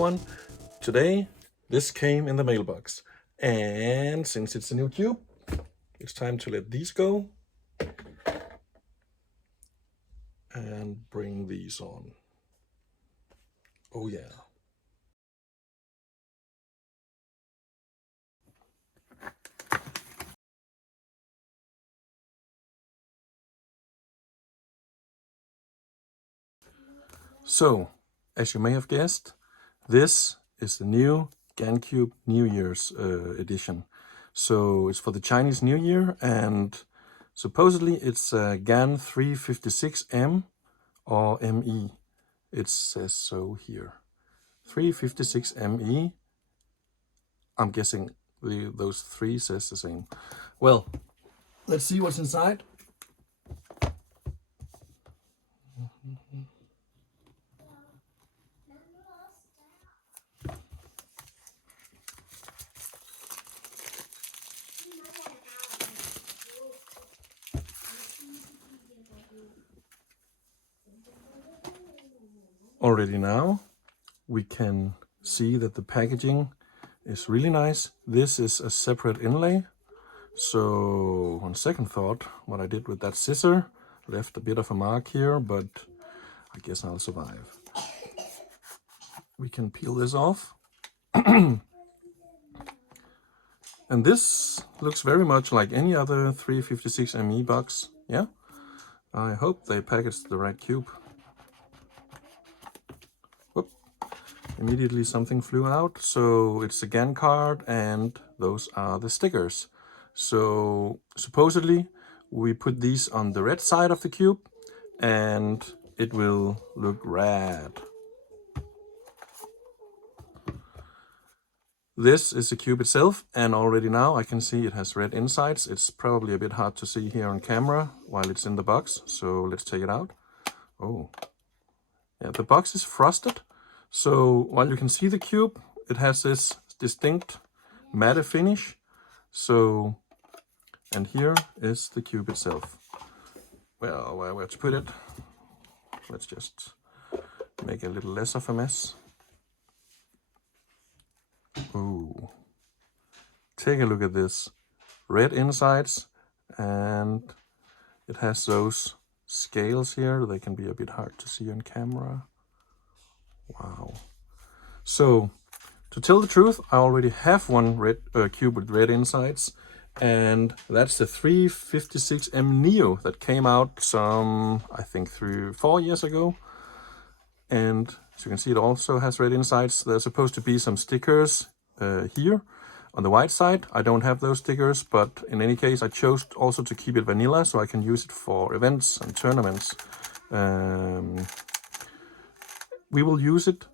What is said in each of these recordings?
everyone. Today this came in the mailbox, and since it's a new cube, it's time to let these go and bring these on. Oh yeah. So, as you may have guessed, this is the new GAN Cube New Year's edition. So it's for the Chinese New Year, and supposedly it's GAN 356M or ME. It says so here. 356ME. I'm guessing those three says the same. Well, let's see what's inside. Already now we can see that the packaging is really nice. This is a separate inlay. So on second thought, what I did with that scissor left a bit of a mark here, but I guess I'll survive. We can peel this off. And this looks very much like any other 356ME box. Yeah, I hope they packaged the right cube. Whoop. Immediately something flew out. So it's a GAN card, and those are the stickers. So supposedly we put these on the red side of the cube and it will look rad. This is the cube itself, and already now I can see it has red insides. It's probably a bit hard to see here on camera while it's in the box, so let's take it out. Oh, yeah, the box is frosted. So while you can see the cube, it has this distinct matte finish. So, and here is the cube itself. Well, where to put it? Let's just make a little less of a mess. Ooh, take a look at this. Red insides, and it has those scales here. They can be a bit hard to see on camera. Wow. So, to tell the truth, I already have one red cube with red insides, and that's the 356M-NIU that came out some, I think, 4 years ago. And as you can see, it also has red insides. There's supposed to be some stickers here on the white side. I don't have those stickers, but in any case, I chose also to keep it vanilla so I can use it for events and tournaments. We will use it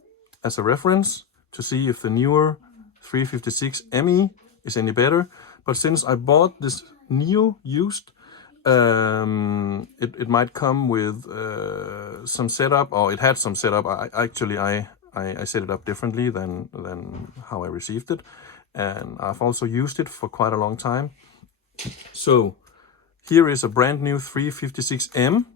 as a reference to see if the newer 356ME is any better. But since I bought this NIU used, it might come with some setup, or it had some setup. I set it up differently than how I received it, and I've also used it for quite a long time. So here is a brand new 356M,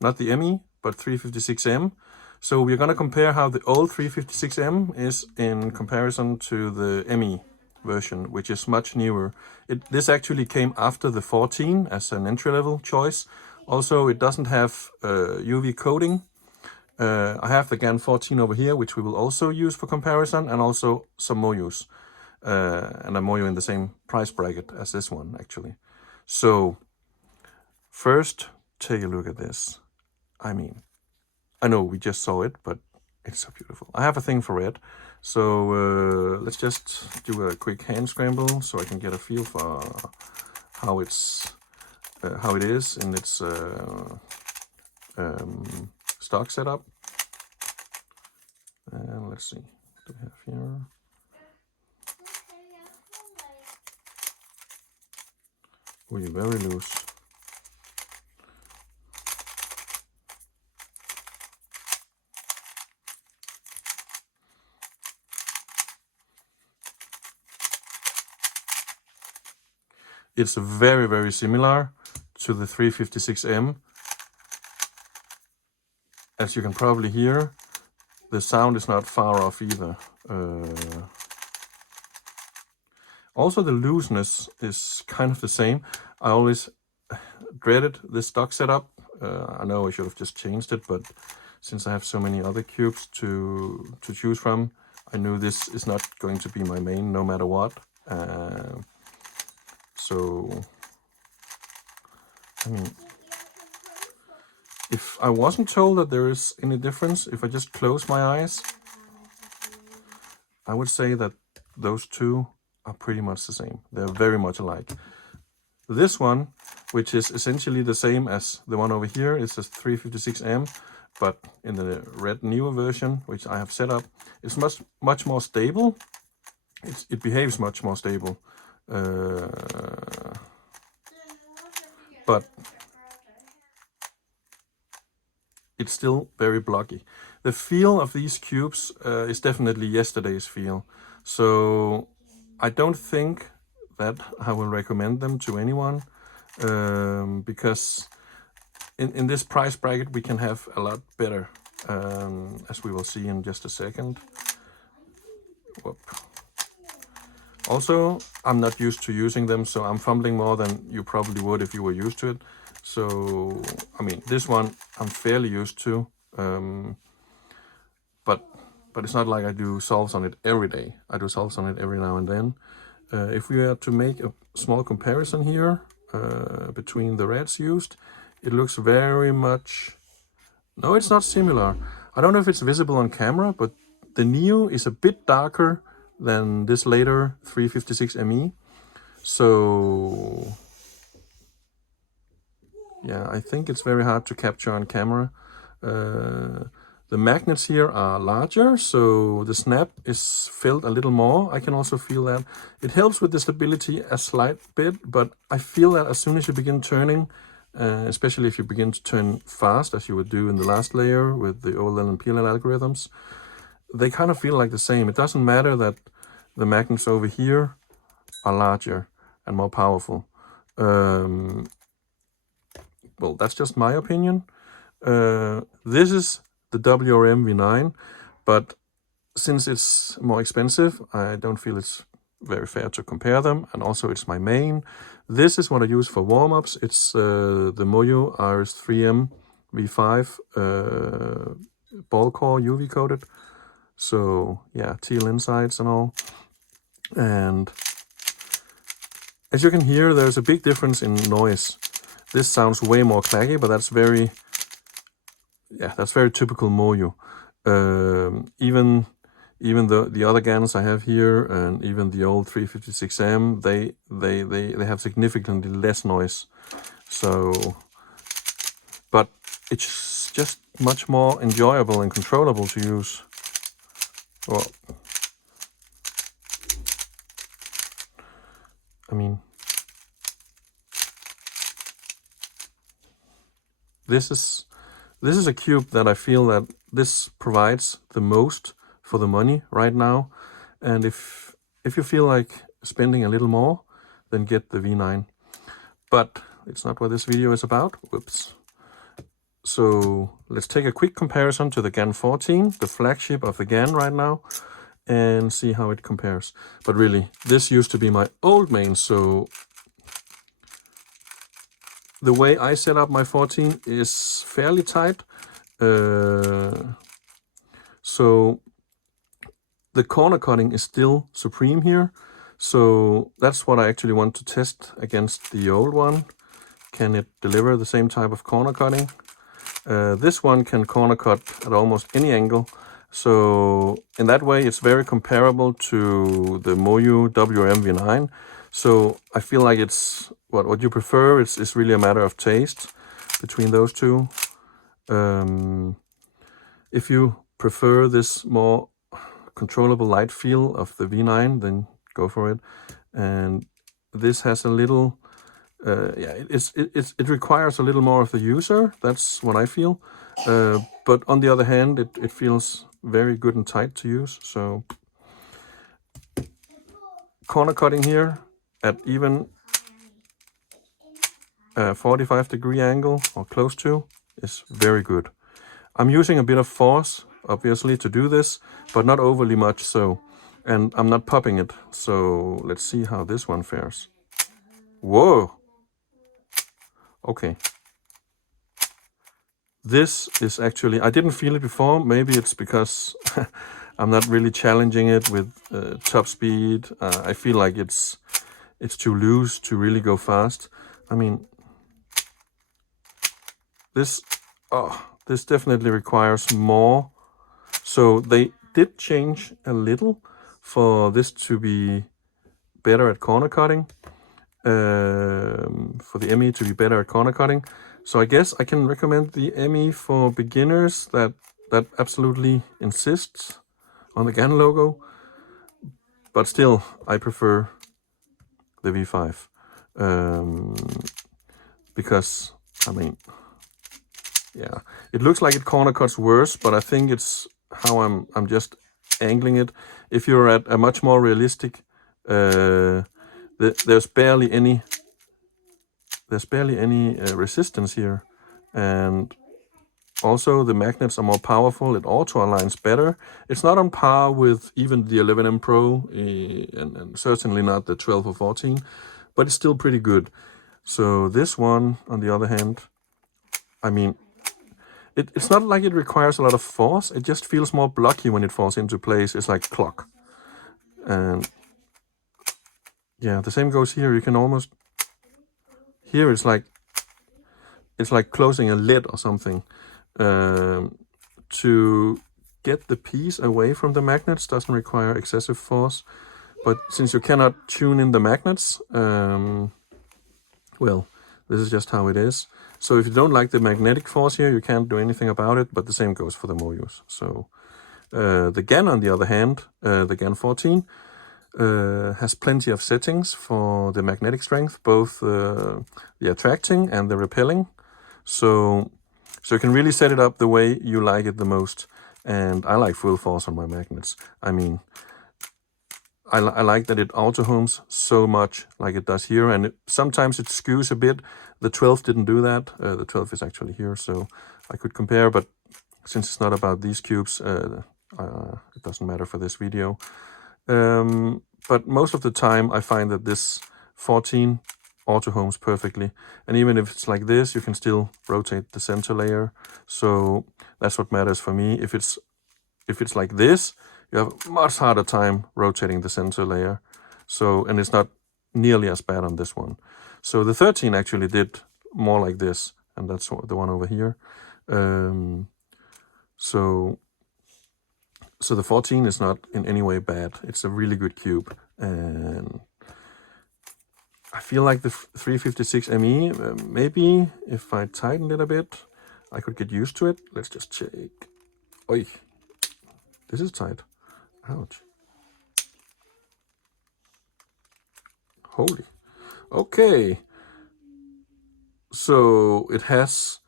not the ME, but 356M. So we're going to compare how the old 356M is in comparison to the ME version, which is much newer. This actually came after the 14 as an entry-level choice. Also, it doesn't have UV coating. I have the GAN 14 over here, which we will also use for comparison, and also some MoYus. And a MoYu in the same price bracket as this one, actually. So, first, take a look at this. I mean, I know we just saw it, but it's so beautiful. I have a thing for red. So let's just do a quick hand scramble so I can get a feel for how it is in its stock setup. And let's see what do we have here. Oh, you're very loose. It's very, very similar to the 356M. As you can probably hear, the sound is not far off either. Also, the looseness is kind of the same. I always dreaded this stock setup. I know I should have just changed it, but since I have so many other cubes to choose from, I knew this is not going to be my main no matter what. So, I mean, if I wasn't told that there is any difference, if I just close my eyes, I would say that those two are pretty much the same. They're very much alike. This one, which is essentially the same as the one over here, is a 356M, but in the red newer version, which I have set up, it's much more stable. It behaves much more stable. But it's still very blocky. The feel of these cubes is definitely yesterday's feel. So I don't think that I will recommend them to anyone, because in this price bracket we can have a lot better, as we will see in just a second. Whoop. Also, I'm not used to using them, so I'm fumbling more than you probably would if you were used to it. So, I mean, this one I'm fairly used to, but it's not like I do solves on it every day. I do solves on it every now and then. If we are to make a small comparison here between the reds used, it looks very much... No, it's not similar. I don't know if it's visible on camera, but the NIU is a bit darker than this later 356ME. So yeah, I think it's very hard to capture on camera. The magnets here are larger, so the snap is felt a little more. I can also feel that. It helps with the stability a slight bit, but I feel that as soon as you begin turning, especially if you begin to turn fast, as you would do in the last layer with the OLL and PLL algorithms, they kind of feel like the same. It doesn't matter that the magnets over here are larger and more powerful. Well, that's just my opinion. This is the WRM V9, but since it's more expensive, I don't feel it's very fair to compare them, and also it's my main. This is what I use for warm-ups. It's the MoYu RS3M V5 Ballcore UV coated. So yeah, teal insides and all. And as you can hear, there's a big difference in noise. This sounds way more claggy, but that's very typical MoYu. Even the other GANs I have here, and even the old 356M, they have significantly less noise. So, but it's just much more enjoyable and controllable to use. Well, I mean, this is a cube that I feel that this provides the most for the money right now. And if you feel like spending a little more, then get the V9. But it's not what this video is about. Whoops. So let's take a quick comparison to the GAN 14, the flagship of the GAN right now, and see how it compares. But really, this used to be my old main, so the way I set up my 14 is fairly tight. So the corner cutting is still supreme here. So that's what I actually want to test against the old one. Can it deliver the same type of corner cutting? This one can corner cut at almost any angle. So in that way, it's very comparable to the MoYu WRM V9. So I feel like it's what you prefer. It's really a matter of taste between those two. If you prefer this more controllable light feel of the V9, then go for it. And this has a little, it requires a little more of the user. That's what I feel. But on the other hand, it feels very good and tight to use. So corner cutting here at even 45-degree angle or close to is very good. I'm using a bit of force obviously, to do this, but not overly much so. And I'm not popping it, so let's see how this one fares. Whoa! Okay. This is actually, I didn't feel it before. Maybe it's because I'm not really challenging it with top speed. I feel like it's too loose to really go fast. I mean, this definitely requires more. So they did change a little for this to be better at corner cutting, for the ME to be better at corner cutting. So I guess I can recommend the ME for beginners that absolutely insists on the GAN logo, but still I prefer the V5 because, I mean, yeah, it looks like it corner cuts worse, but I think it's how I'm just angling it. If you're at a much more realistic, there's barely any resistance here, and also the magnets are more powerful. It auto aligns better. It's not on par with even the 11M Pro, and certainly not the 12 or 14, but it's still pretty good. So this one, on the other hand, I mean, it's not like it requires a lot of force. It just feels more blocky when it falls into place. It's like clock. And yeah, the same goes here. You can almost, here it's like closing a lid or something. To get the piece away from the magnets doesn't require excessive force. But since you cannot tune in the magnets, well, this is just how it is. So if you don't like the magnetic force here, you can't do anything about it, but the same goes for the MoYus. So the GAN, on the other hand, the GAN 14, has plenty of settings for the magnetic strength, both the attracting and the repelling. So you can really set it up the way you like it the most. And I like full force on my magnets. I mean, I like that it auto homes so much like it does here, and sometimes it skews a bit. The 12 didn't do that. The 12 is actually here, so I could compare, but since it's not about these cubes, it doesn't matter for this video. But most of the time I find that this 14 auto homes perfectly, and even if it's like this, you can still rotate the center layer. So that's what matters for me. If it's like this, you have a much harder time rotating the center layer. So, and it's not nearly as bad on this one. So the 13 actually did more like this, and that's the one over here. So the 14 is not in any way bad. It's a really good cube, and I feel like the 356M-E, maybe if I tighten it a bit, I could get used to it. Let's just check. Oi, this is tight. Ouch. Holy. Okay. So it has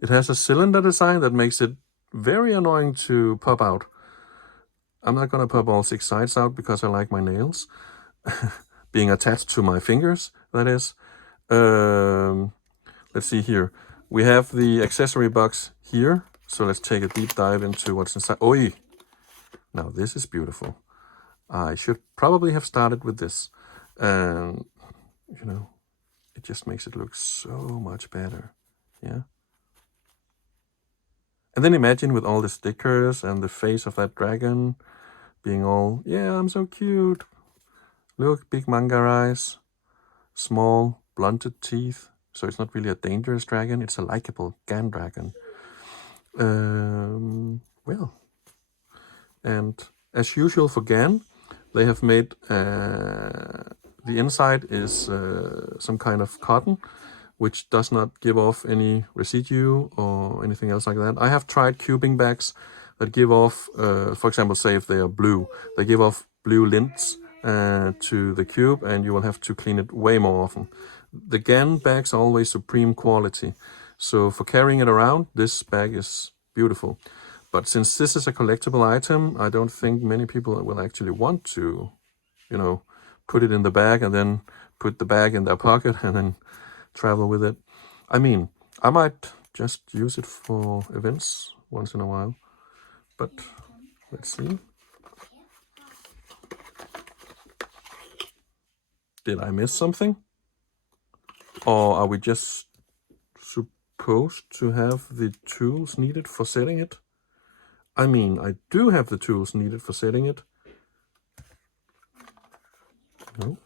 it has a cylinder design that makes it very annoying to pop out. I'm not gonna pop all 6 sides out because I like my nails being attached to my fingers, that is. Let's see here. We have the accessory box here. So let's take a deep dive into what's inside. Oi! Now this is beautiful. I should probably have started with this. And, you know, it just makes it look so much better. Yeah. And then imagine with all the stickers and the face of that dragon being all, yeah, I'm so cute. Look, big manga eyes, small, blunted teeth. So it's not really a dangerous dragon. It's a likable GAN dragon. Well, and as usual for GAN, they have made the inside is some kind of cotton, which does not give off any residue or anything else like that. I have tried cubing bags that give off, for example, say if they are blue, they give off blue lints to the cube, and you will have to clean it way more often. The GAN bags are always supreme quality. So for carrying it around, this bag is beautiful. But since this is a collectible item, I don't think many people will actually want to, you know, put it in the bag and then put the bag in their pocket and then travel with it. I mean, I might just use it for events once in a while. But let's see. Did I miss something? Or are we just supposed to have the tools needed for setting it? I mean, I do have the tools needed for setting it. No.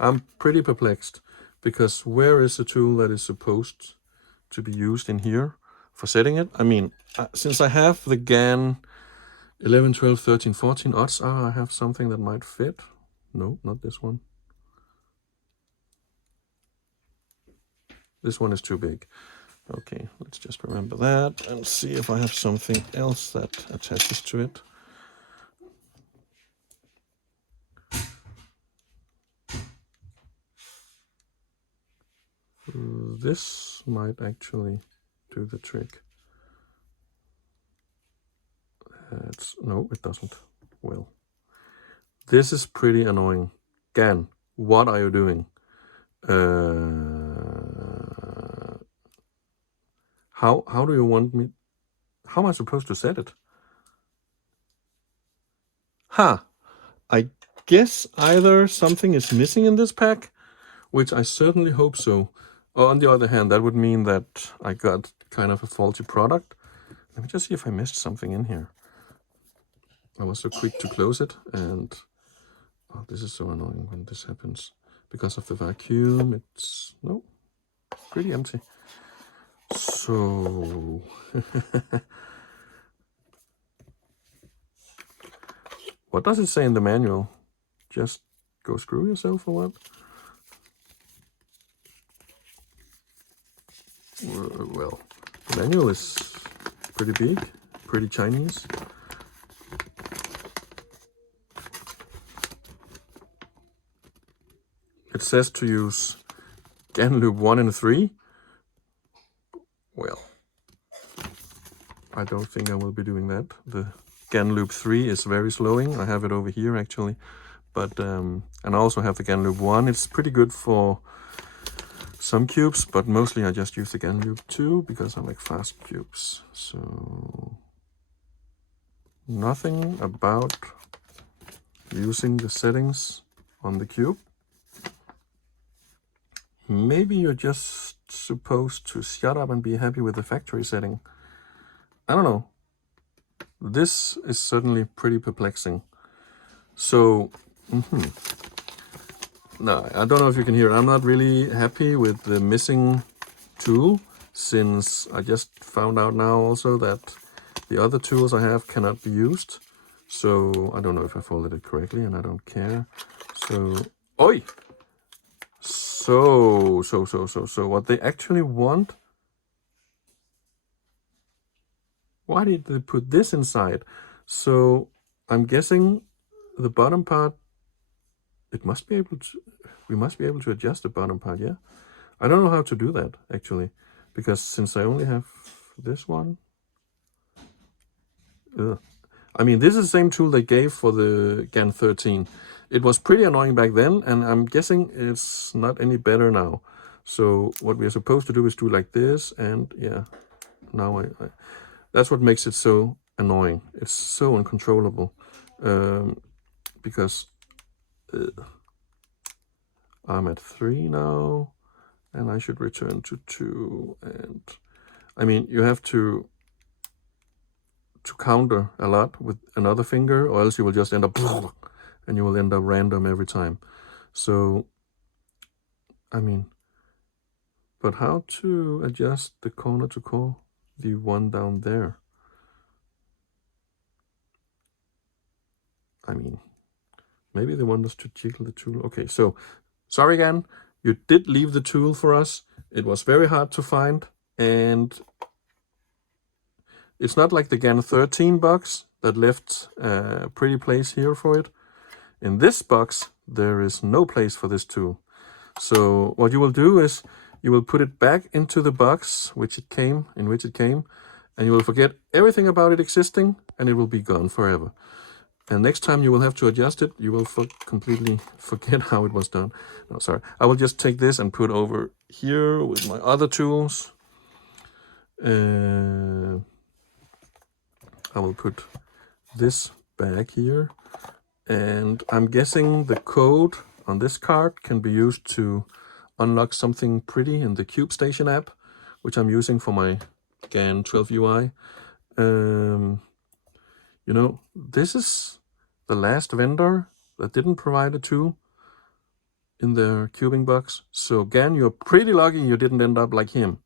I'm pretty perplexed, because where is the tool that is supposed to be used in here for setting it? I mean, since I have the GAN 11, 12, 13, 14, odds are I have something that might fit. No, not this one. This one is too big. Okay, let's just remember that and see if I have something else that attaches to it. This might actually do the trick. No, it doesn't. Well, this is pretty annoying. GAN, what are you doing? How do you want me? How am I supposed to set it? I guess either something is missing in this pack, which I certainly hope so. Or on the other hand, that would mean that I got kind of a faulty product. Let me just see if I missed something in here. I was so quick to close it, and oh, this is so annoying when this happens. Because of the vacuum, it's pretty empty. So what does it say in the manual? Just go screw yourself or what? Well, the manual is pretty big, pretty Chinese. It says to use GAN loop 1 and 3. Well, I don't think I will be doing that. The GAN loop 3 is very slowing. I have it over here actually, but and I also have the GAN loop 1. It's pretty good for some cubes, but mostly I just use the GAN loop 2 because I like fast cubes. So nothing about using the settings on the cube. Maybe you're just supposed to shut up and be happy with the factory setting. I don't know. This is certainly pretty perplexing. So, no, I don't know if you can hear it. I'm not really happy with the missing tool, since I just found out now also that the other tools I have cannot be used. So I don't know if I folded it correctly, and I don't care. So, oi! So what they actually want, why did they put this inside? So I'm guessing the bottom part, we must be able to adjust the bottom part, yeah? I don't know how to do that actually, because since I only have this one, I mean, this is the same tool they gave for the GAN 13. It was pretty annoying back then, and I'm guessing it's not any better now. So what we are supposed to do is do like this, and yeah, now that's what makes it so annoying. It's so uncontrollable, because I'm at 3 now, and I should return to 2. And I mean, you have to counter a lot with another finger, or else you will just end up and you will end up random every time. So I mean, but how to adjust the corner to core, the one down there? I mean, maybe they want us to jiggle the tool. Okay, so sorry again, you did leave the tool for us. It was very hard to find, and it's not like the GAN 13 box that left a pretty place here for it. In this box, there is no place for this tool. So what you will do is you will put it back into the box in which it came, and you will forget everything about it existing, and it will be gone forever. And next time you will have to adjust it, you will completely forget how it was done. No, sorry. I will just take this and put over here with my other tools. I will put this back here, and I'm guessing the code on this card can be used to unlock something pretty in the Cube Station app, which I'm using for my GAN 12 UI. You know, this is the last vendor that didn't provide a tool in their cubing box. So GAN, you're pretty lucky you didn't end up like him.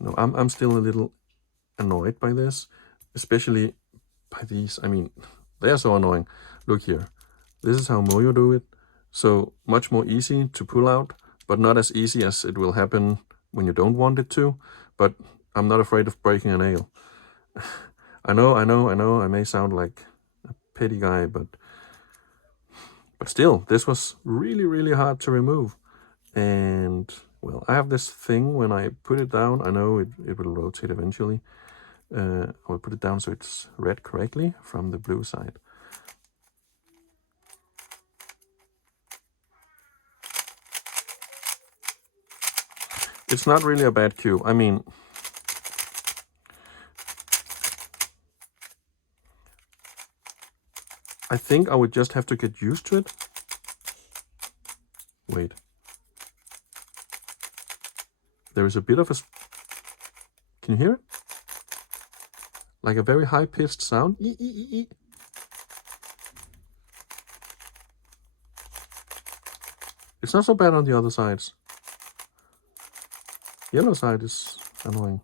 No, I'm still a little annoyed by this, especially by these. I mean, they're so annoying. Look here. This is how MoYu do it. So much more easy to pull out, but not as easy as it will happen when you don't want it to. But I'm not afraid of breaking a nail. I know, I may sound like a petty guy, but still, this was really, really hard to remove. And, well, I have this thing when I put it down, I know it will rotate eventually. I'll put it down so it's read correctly from the blue side. It's not really a bad cube. I mean, I think I would just have to get used to it. Wait. There is a bit of a... Can you hear it? Like a very high-pitched sound. It's not so bad on the other sides. The other side is annoying.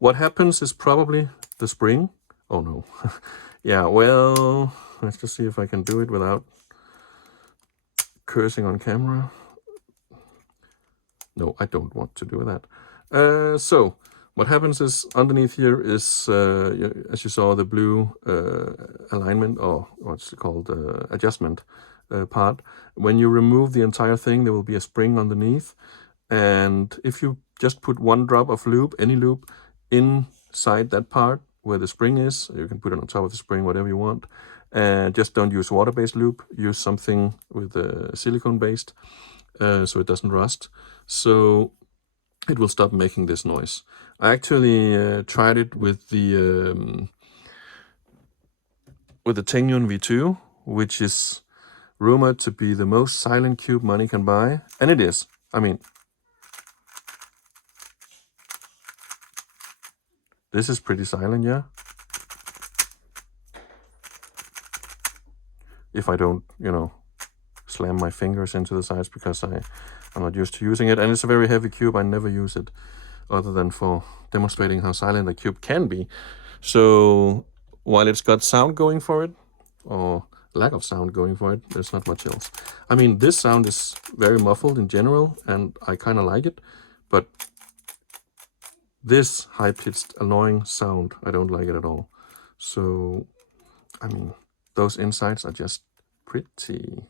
What happens is probably the spring. Oh no. Yeah, well, let's just see if I can do it without cursing on camera. No, I don't want to do that. So what happens is underneath here is, as you saw, the blue alignment, or what's it called, adjustment part. When you remove the entire thing, there will be a spring underneath. And if you just put one drop of lube, any lube, inside that part where the spring is, you can put it on top of the spring, whatever you want. And just don't use water-based lube. Use something with silicone-based, so it doesn't rust. So it will stop making this noise. I actually tried it with the Tengyun V2, which is rumored to be the most silent cube money can buy, and it is. I mean, this is pretty silent, yeah. If I don't, you know, slam my fingers into the sides because I'm not used to using it. And it's a very heavy cube. I never use it other than for demonstrating how silent a cube can be. So while it's got sound going for it, or lack of sound going for it, there's not much else. I mean, this sound is very muffled in general, and I kind of like it. But this high-pitched, annoying sound, I don't like it at all. So, I mean, those insides are just pretty.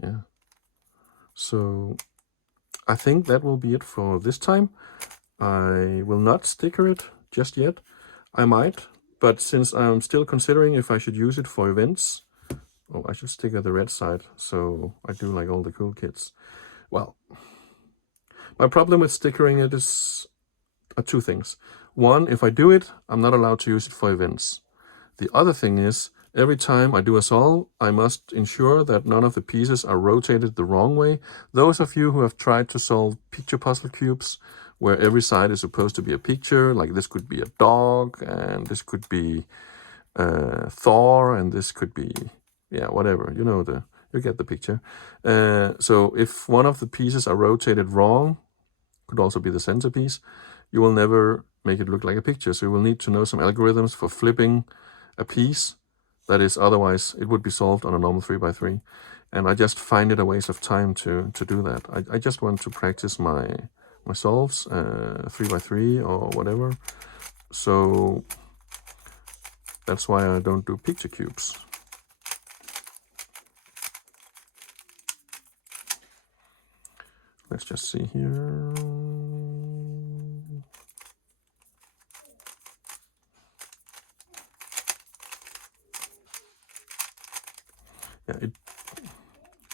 Yeah. So I think that will be it for this time. I will not sticker it just yet. I might, but since I'm still considering if I should use it for events, oh, I should sticker the red side, so I do like all the cool kits. Well, my problem with stickering it is two things. One, if I do it, I'm not allowed to use it for events. The other thing is, every time I do a solve, I must ensure that none of the pieces are rotated the wrong way. Those of you who have tried to solve picture puzzle cubes, where every side is supposed to be a picture, like this could be a dog, and this could be Thor, and this could be, yeah, whatever, you know, you get the picture. So if one of the pieces are rotated wrong, could also be the centerpiece, you will never make it look like a picture. So you will need to know some algorithms for flipping a piece that is otherwise it would be solved on a normal 3x3, and I just find it a waste of time to do that. I just want to practice my solves 3x3 or whatever, so that's why I don't do picture cubes. Let's just see here.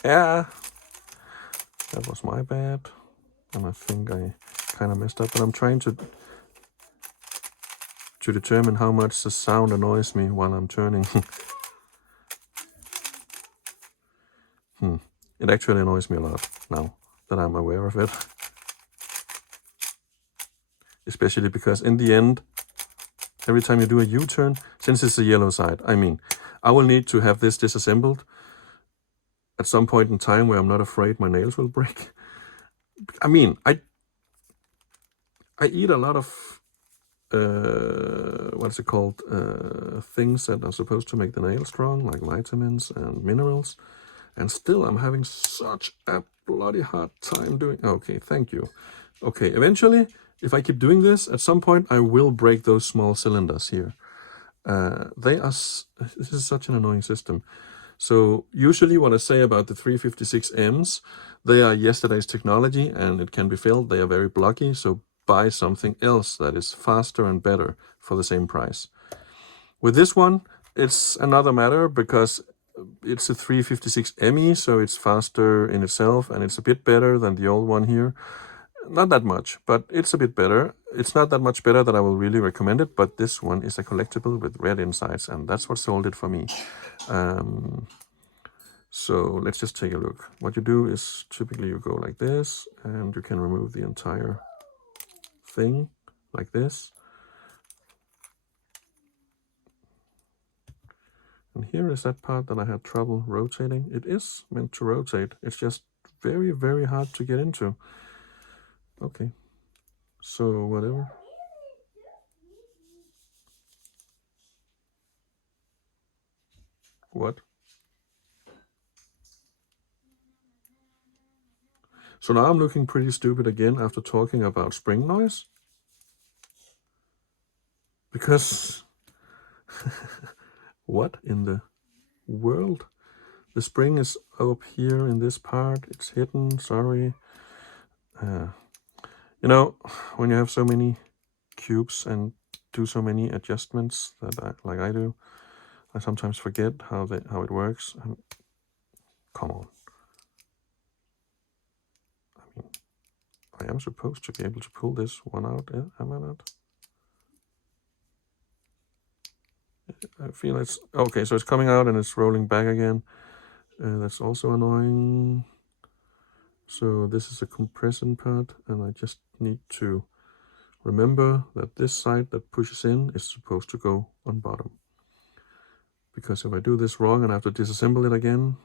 Yeah, that was my bad. and I think I kind of messed up, but I'm trying to determine how much the sound annoys me while I'm turning. It actually annoys me a lot now that I'm aware of it. Especially because in the end, every time you do a U-turn, since it's the yellow side, I mean, I will need to have this disassembled at some point in time where I'm not afraid my nails will break. I mean, I eat a lot of, what's it called, things that are supposed to make the nails strong, like vitamins and minerals, and still I'm having such a bloody hard time doing. Okay, thank you. Okay, eventually, if I keep doing this, at some point I will break those small cylinders here. This is such an annoying system. So usually what I say about the 356Ms, they are yesterday's technology and it can be filled. They are very blocky, so buy something else that is faster and better for the same price. With this one, it's another matter because it's a 356ME, so it's faster in itself and it's a bit better than the old one here. Not that much, but it's a bit better. It's not that much better that I will really recommend it, but this one is a collectible with red insides, and that's what sold it for me. So let's just take a look. What you do is typically you go like this, and you can remove the entire thing like this. And here is that part that I had trouble rotating. It is meant to rotate. It's just very, very hard to get into. Okay, so whatever. What? So now I'm looking pretty stupid again after talking about spring noise. Because what in the world? The spring is up here in this part. It's hidden, sorry. You know, when you have so many cubes and do so many adjustments that like I do, I sometimes forget how it works. Come on. I mean, I am supposed to be able to pull this one out, am I not? I feel it's okay, so it's coming out and it's rolling back again. That's also annoying. So this is a compression part, and I just need to remember that this side that pushes in is supposed to go on bottom. Because if I do this wrong and I have to disassemble it again,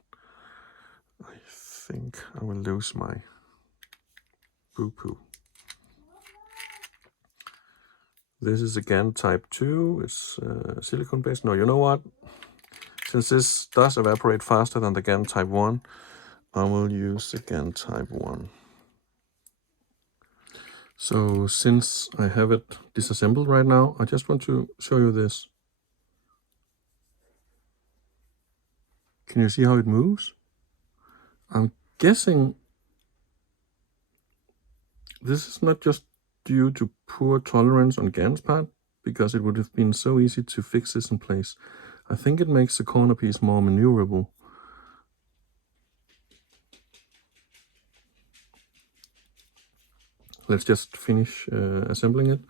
I think I will lose my poo-poo. This is a GAN Type 2. It's silicone-based. No, you know what? Since this does evaporate faster than the GAN Type 1, I will use the GAN Type 1. So since I have it disassembled right now, I just want to show you this. Can you see how it moves? I'm guessing this is not just due to poor tolerance on GAN's part, because it would have been so easy to fix this in place. I think it makes the corner piece more maneuverable. Let's just finish assembling it.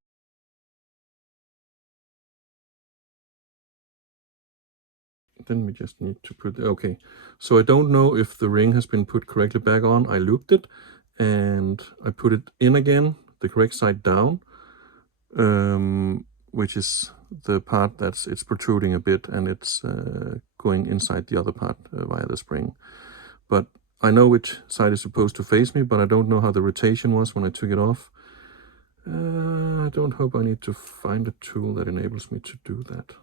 Then we just need to put, okay. So I don't know if the ring has been put correctly back on. I looped it and I put it in again, the correct side down, which is the part it's protruding a bit and it's going inside the other part via the spring. But I know which side is supposed to face me, but I don't know how the rotation was when I took it off. I don't hope I need to find a tool that enables me to do that,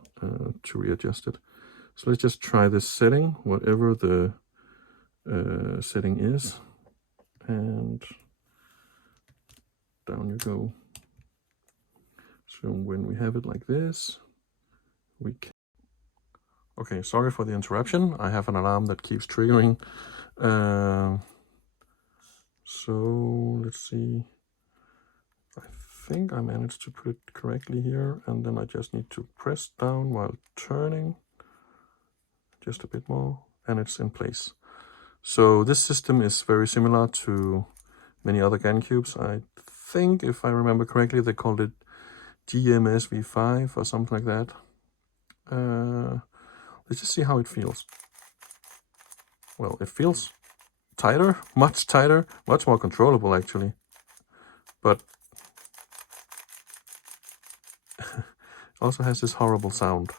to readjust it. So let's just try this setting, whatever the setting is, and down you go. So when we have it like this, we can... Okay, sorry for the interruption. I have an alarm that keeps triggering. So let's see. I think I managed to put it correctly here, and then I just need to press down while turning just a bit more, and it's in place. So this system is very similar to many other GAN cubes. I think, if I remember correctly, they called it GMSV5 or something like that. Let's just see how it feels. Well, it feels tighter, much more controllable actually. But also has this horrible sound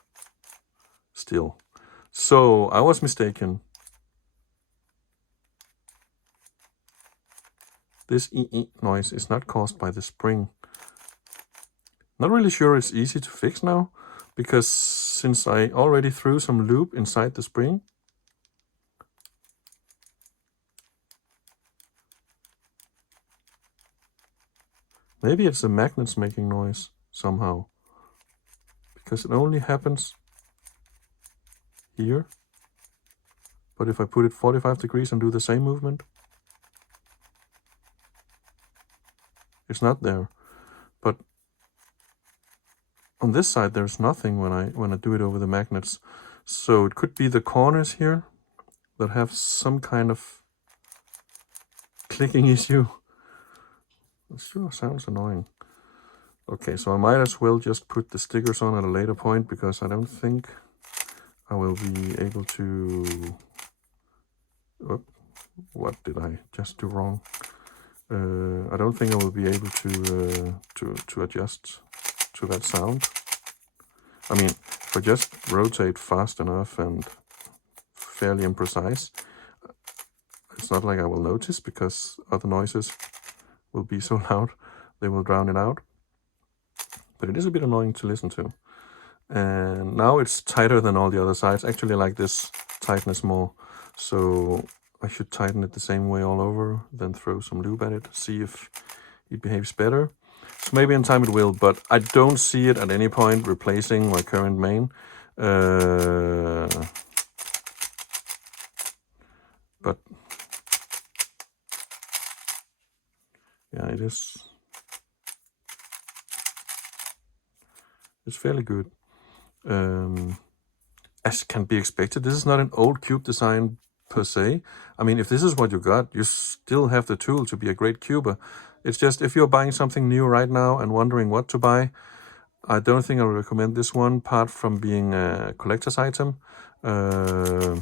still. So I was mistaken. This noise is not caused by the spring. Not really sure it's easy to fix now, because since I already threw some lube inside the spring, maybe it's the magnets making noise somehow, because it only happens here. But if I put it 45 degrees and do the same movement, it's not there. But on this side there's nothing when I do it over the magnets. So it could be the corners here that have some kind of clicking issue. It sure sounds annoying. Okay, so I might as well just put the stickers on at a later point, because I don't think I will be able to... Oh, what did I just do wrong? I don't think I will be able to adjust to that sound. I mean, if I just rotate fast enough and fairly imprecise, it's not like I will notice, because other noises will be so loud they will drown it out. But it is a bit annoying to listen to. And now it's tighter than all the other sides. Actually, I like this tightness more. So I should tighten it the same way all over, then throw some lube at it, see if it behaves better. So maybe in time it will, but I don't see it at any point replacing my current main. But yeah, it's fairly good. As can be expected, this is not an old cube design per se. I mean, if this is what you got, you still have the tool to be a great cuber. It's just, if you're buying something new right now and wondering what to buy, I don't think I would recommend this one, apart from being a collector's item. I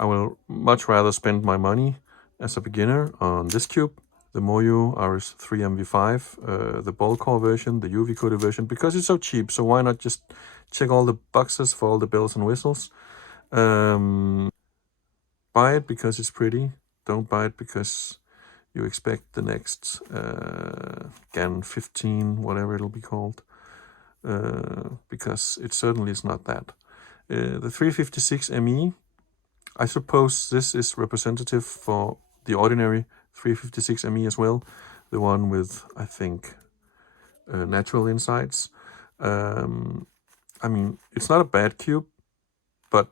will much rather spend my money as a beginner on this cube, the MoYu RS3MV5, the Ballcore version, the UV coated version, because it's so cheap. So why not just check all the boxes for all the bells and whistles? Buy it because it's pretty. Don't buy it because you expect the next GAN 15, whatever it'll be called, because it certainly is not that. The 356M-E, I suppose this is representative for the ordinary 356M-E as well, the one with, I think, natural insides. I mean, it's not a bad cube, but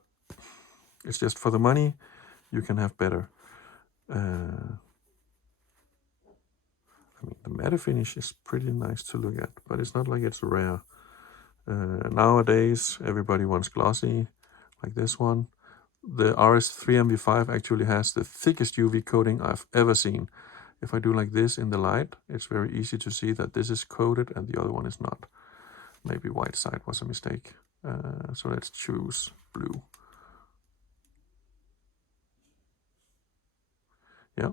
it's just, for the money, you can have better. I mean, the matte finish is pretty nice to look at, but it's not like it's rare. Nowadays, everybody wants glossy, like this one. The RS3MV5 actually has the thickest UV coating I've ever seen. If I do like this in the light, it's very easy to see that this is coated and the other one is not. Maybe white side was a mistake. So let's choose blue. Yeah,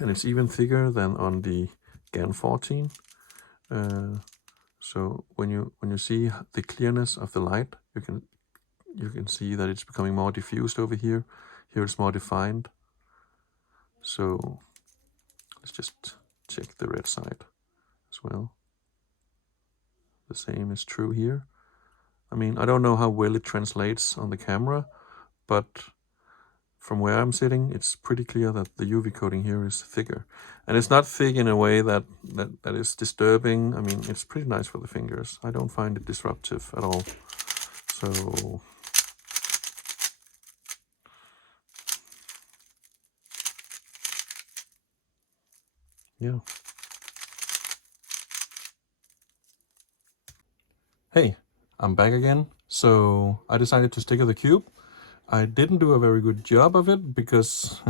and it's even thicker than on the GAN 14. So when you see the clearness of the light, you can see that it's becoming more diffused over here. Here it's more defined. So let's just check the red side as well. The same is true here. I mean, I don't know how well it translates on the camera, but from where I'm sitting, it's pretty clear that the UV coating here is thicker. And it's not thick in a way that is disturbing. I mean, it's pretty nice for the fingers. I don't find it disruptive at all. So yeah. Hey, I'm back again. So I decided to sticker the cube. I didn't do a very good job of it because,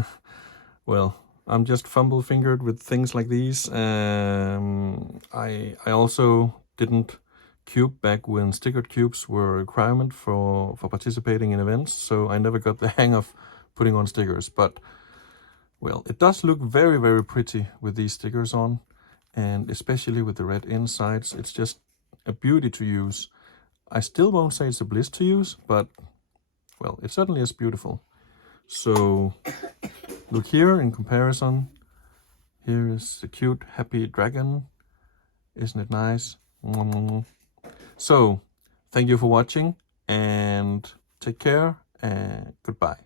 well, I'm just fumble-fingered with things like these. I also didn't cube back when stickered cubes were a requirement for participating in events, so I never got the hang of putting on stickers. But, well, it does look very, very pretty with these stickers on, and especially with the red insides. It's just a beauty to use. I still won't say it's a bliss to use, but, well, it certainly is beautiful. So look here in comparison. Here is the cute, happy dragon. Isn't it nice? So, thank you for watching, and take care, and goodbye.